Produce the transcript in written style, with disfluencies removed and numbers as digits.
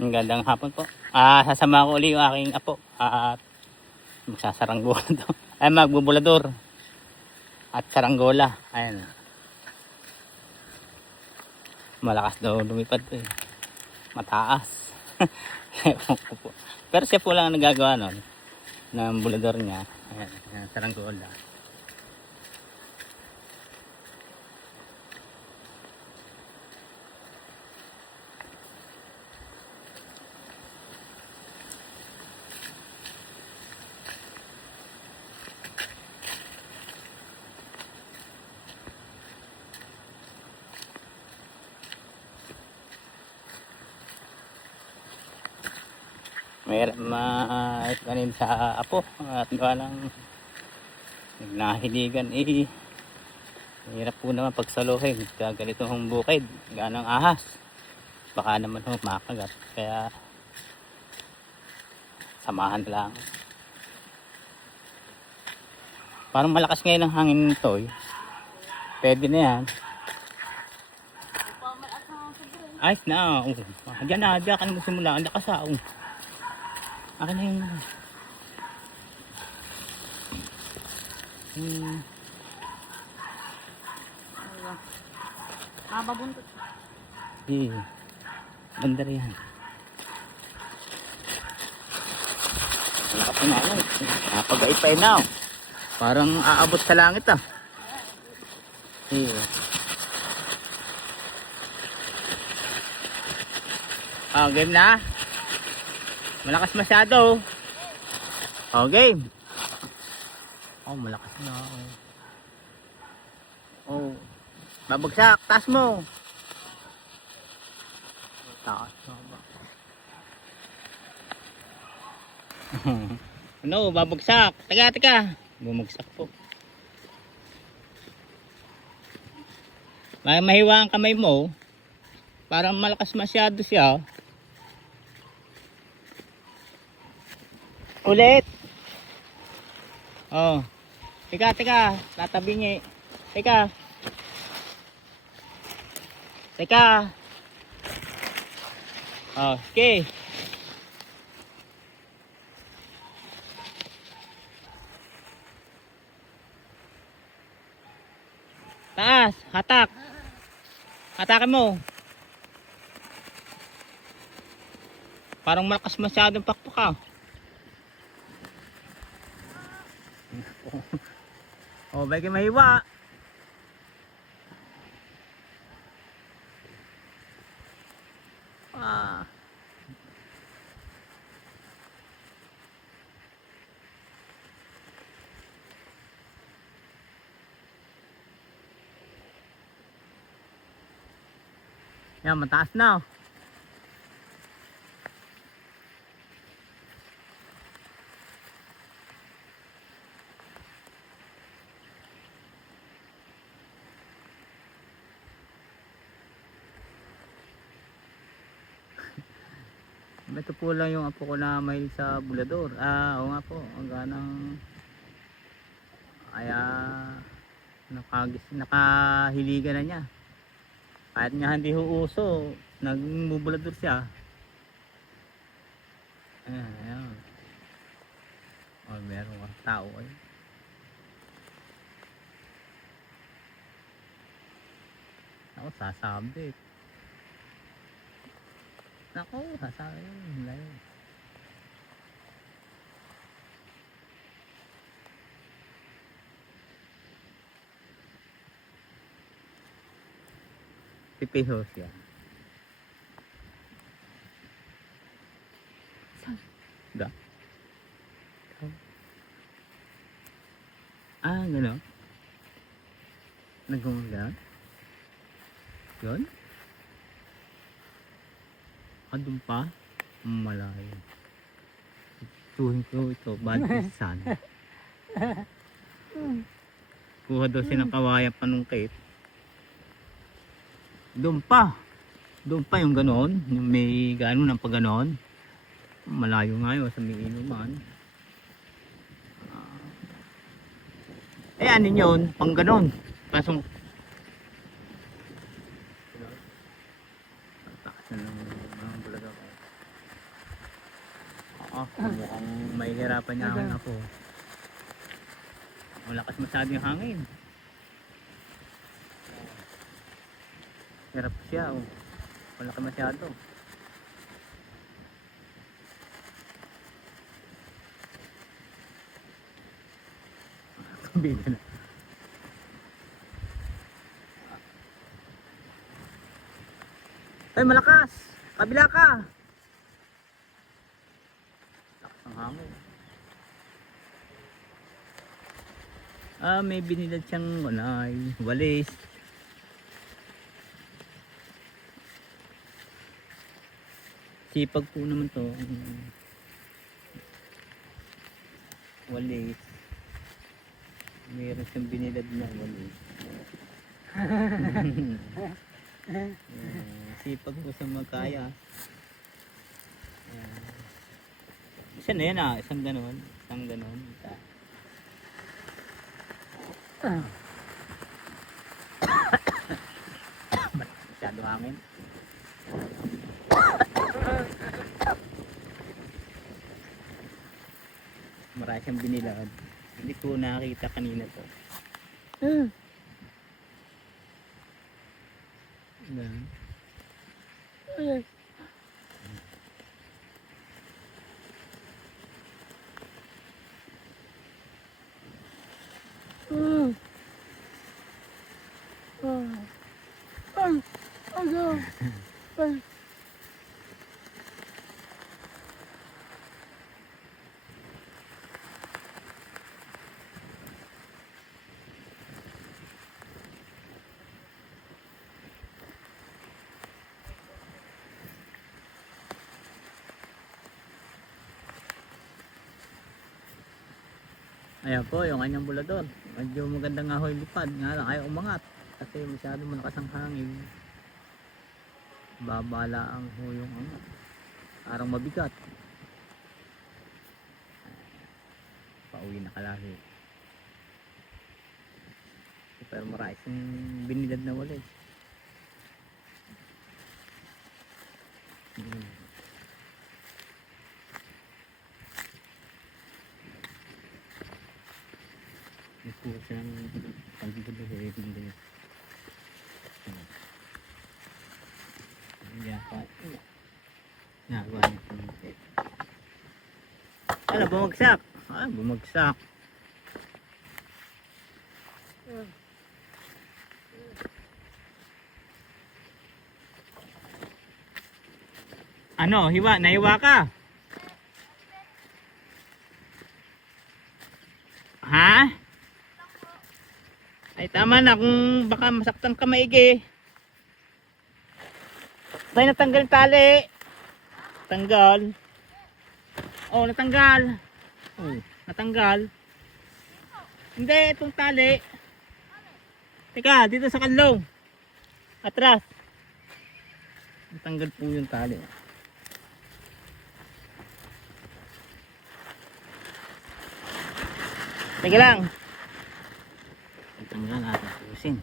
Magandang hapon po. Sasama ko uli yung aking apo at magsasaranggola to. Ay, magbubulador at saranggola. Ayan. Malakas daw lumipad to eh. Mataas. Ewan ko po. Pero siya po lang ang nagagawa nun ng bulador niya. Ayan, ayan, saranggola. Mayroon maitanim sa apo at gawa ng nahiligan eh. Hirap po naman pagsaluhin sa ganitong bukid, ganang ahas. Baka naman makagat. Kaya samahan lang. Parang malakas ngayon ang hangin nito eh. Pwede na yan. Ayos na. Diyan ka na magsimula. Ang lakas ah. Akin na yung Mababuntot. Banda rin yan. Lakas na lang. Napag-aipay na. Parang aabot sa langit ah. Game na. Malakas masyado. Game. Malakas na. Babagsak. Taas mo. Taas na ba? Babagsak. Teka. Bumagsak po. Mahiwa ang kamay mo. Parang malakas masyado siya. Ulit. Teka. Tatabingi. Teka. Okay. Taas, hatak. Hatakin mo. Parang malakas masyadong pakpak ah. Bagay mahiwa. Yan, mataas na. Ito po lang yung apo ko na mahilig sa bulador. Oo nga po, ang ganang nakahiligan na niya. Kahit nga hindi uso, nagbubulador siya. Ayan. Meron kang tao eh. Sasabit. Sasabit. Layo. Pipihos yan. Da. Gano'n. Nagumagyan. Yun. Doon pa. Malayo. Tuhin ko ito. Bad pisan. Kuha daw siya ng kawayan panungkit. Doon pa yung ganon, yung may gano'n ng pag ganon. Malayo nga yun sa may inuman. Anin yun, pang ganon. Pasong takas na ng bulaga ko. Mukhang mahihirapan niya akong ako. Malakas masyado yung hangin. Hirap siya, oh. Malaki masyado. Biga na. Ay, malakas! Kabila ka! Lakas ng hangin. May binilad siyang walis. Sipag po naman to. Walis. Mayroon siyang binilad na walis. Sipag po sa magkaya. Isa na yan isang ganon. Isang ganon. Masyado hangin. Marami siyang binilad. Hindi ko nakita kanina to. Ayan. Ayan po yung kanyang bulador. Medyo maganda nga ho yung lipad. Nga lang ayaw umangat. Kasi masyado malakas ang hangin. Babala ang ho yung parang mabigat. Pauwi na kalahi. Pero marais yung binilad na walis. Ito siya ng pagbibuhay hindi. Ano, bumagsak? Bumagsak. Ano, nahiwa ka? Ha? Ay tama na kung baka masaktan ka maigi. Tayo natanggal yung tali. Tanggal. Oh, natanggal. Oh, natanggal. Hindi, itong tali. Teka, dito sa kanlong. Atras. Natanggal po yung tali. Teka lang. Natanggal natin. Pusin.